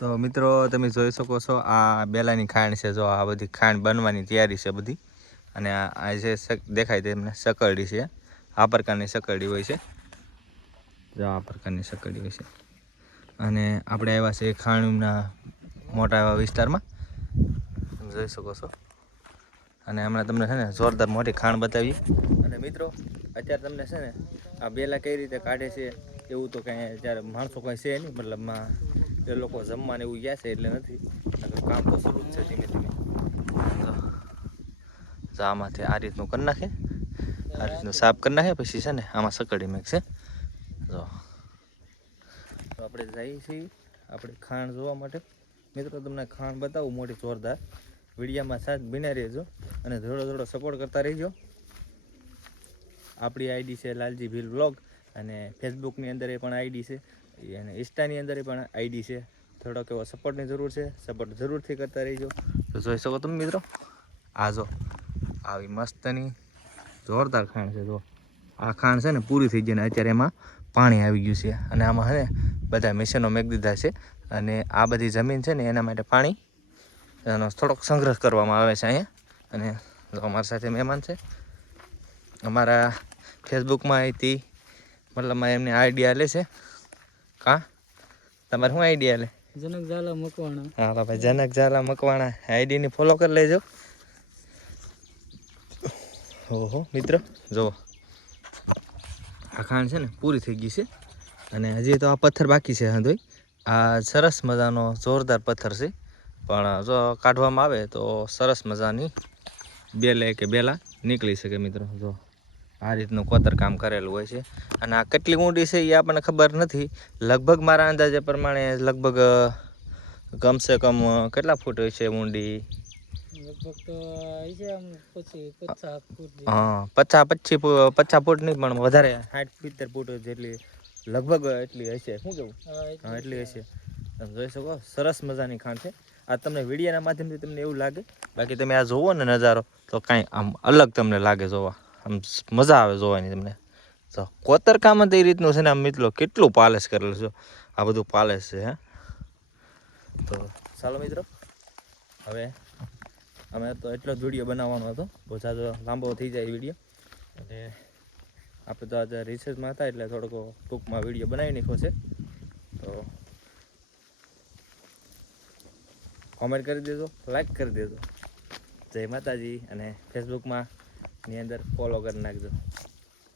તો મિત્રો, તમે જોઈ શકો છો, આ બેલાની ખાંડ છે, જો આ બધી ખાંડ બનવાની તૈયારી છે બધી. અને આ જે દેખાય તેમને સકરડી છે. આ પ્રકારની સકરડી હોય છે. જો આ પ્રકારની સકરડી હોય છે. અને આપણે આવ્યા છે ખાંડના મોટા એવા વિસ્તારમાં. તમે જોઈ શકો છો. અને હમણાં તમને છે ને જોરદાર મોટી ખાંડ બતાવી અને મિત્રો, અત્યારે તમને છે ને આ બેલા કઈ રીતે કાઢે છે એવું તો કાંઈ અત્યારે માણસો કાંઈ છે નહીં મતલબમાં એ લોકો જમવાને એવું ગયા છે એટલે નથી. કામ તો શરૂ જ છે ધીમે ધીમે. આમાંથી આ રીતનું કરી નાખે. આ રીતનું સાફ કરી નાખે, પછી છે ને આમાં સકડી મેકશે. જો. તો આપણે જઈએ છીએ આપણે ખાણ જોવા માટે. મિત્રો, તમને ખાણ બતાવું મોટી જોરદાર. વિડીયામાં સાથ બિના રહેજો અને થોડો થોડો સપોર્ટ કરતા રહેજો. આપણી આઈડી છે લાલજી ભીલ વ્લોગ અને ફેસબુકની અંદર એ પણ આઈડી છે. અને ઇન્સ્ટાની અંદર પણ આઈડી છે. થોડોક એવો સપોર્ટની જરૂર છે. સપોર્ટ જરૂરથી કરતા રહીજો. તો જોઈ શકો તમે મિત્રો? આ જો, આવી મસ્તની જોરદાર ખાંડ છે જો. આ ખાંડ છે ને પૂરી થઈ ગઈ ને અત્યારે એમાં પાણી આવી ગયું છે. અને આમાં છે ને બધા મિશનો મેક દીધા છે. અને આ બધી જમીન છે ને એના માટે પાણી, એનો થોડોક સંગ્રહ કરવામાં આવે છે અહીંયા. અને અમારી સાથે મહેમાન છે. અમારા ફેસબુકમાં અહીંથી મતલબમાં એમની આઈડિયા લે છે. કા તમારે શું આઈડિયા લે? જનક ઝાલા મકવાણા. હા ભાઈ જનક ઝાલા મકવાણા. આઈડીની ફોલો કરી લેજો. ઓહો મિત્ર જુઓ. આ ખાંડ છે ને પૂરી થઈ ગઈ છે. અને હજી તો આ પથ્થર બાકી છે હંધોઈ. આ સરસ મજાનો જોરદાર પથ્થર છે. પણ જો કાઢવામાં આવે તો સરસ મજાની બેલે કે બેલા નીકળી શકે મિત્રો. જો આ રીતનું કોતર કામ કરેલું હોય છે. અને આ કેટલી ઊંડી છે એ આપણને ખબર નથી. લગભગ મારા અંદાજે પ્રમાણે લગભગ કમસે કમ કેટલા ફૂટ હોય છે ઊંડી? હા પચાસ પચીસ પચાસ ફૂટ નહીં પણ વધારે સાઠ સિત્તેર ફૂટ જેટલી લગભગ એટલી હશે. શું કેવું? હા, એટલી હશે. તમે જોઈ શકો સરસ મજાની ખાંડ છે. આ તમને વિડીયાના માધ્યમથી તમને એવું લાગે. બાકી તમે આ જોવો ને નજારો તો કાંઈ આમ અલગ તમને લાગે જોવા. આમ મજા આવે જોવાની તમને. તો કોતરકામાં તો એ રીતનું છે ને આમ મિત્રો કેટલું પાલેસ કરેલું છે. આ બધું પાલેસ છે, હે. તો ચાલો મિત્રો, હવે અમે તો એટલો જ વીડિયો બનાવવાનો હતો. બહુ ઝાઝો લાંબો થઈ જાય વીડિયો. અને આપણે તો આજે રિસર્ચમાં હતા એટલે થોડોક ટૂંકમાં વીડિયો બનાવી નાખ્યો છે. તો કોમેન્ટ કરી દેજો લાઈક કરી દેજો. જય માતાજી અને ફેસબુકમાં ની અંદર ફોલો કરી નાખજો.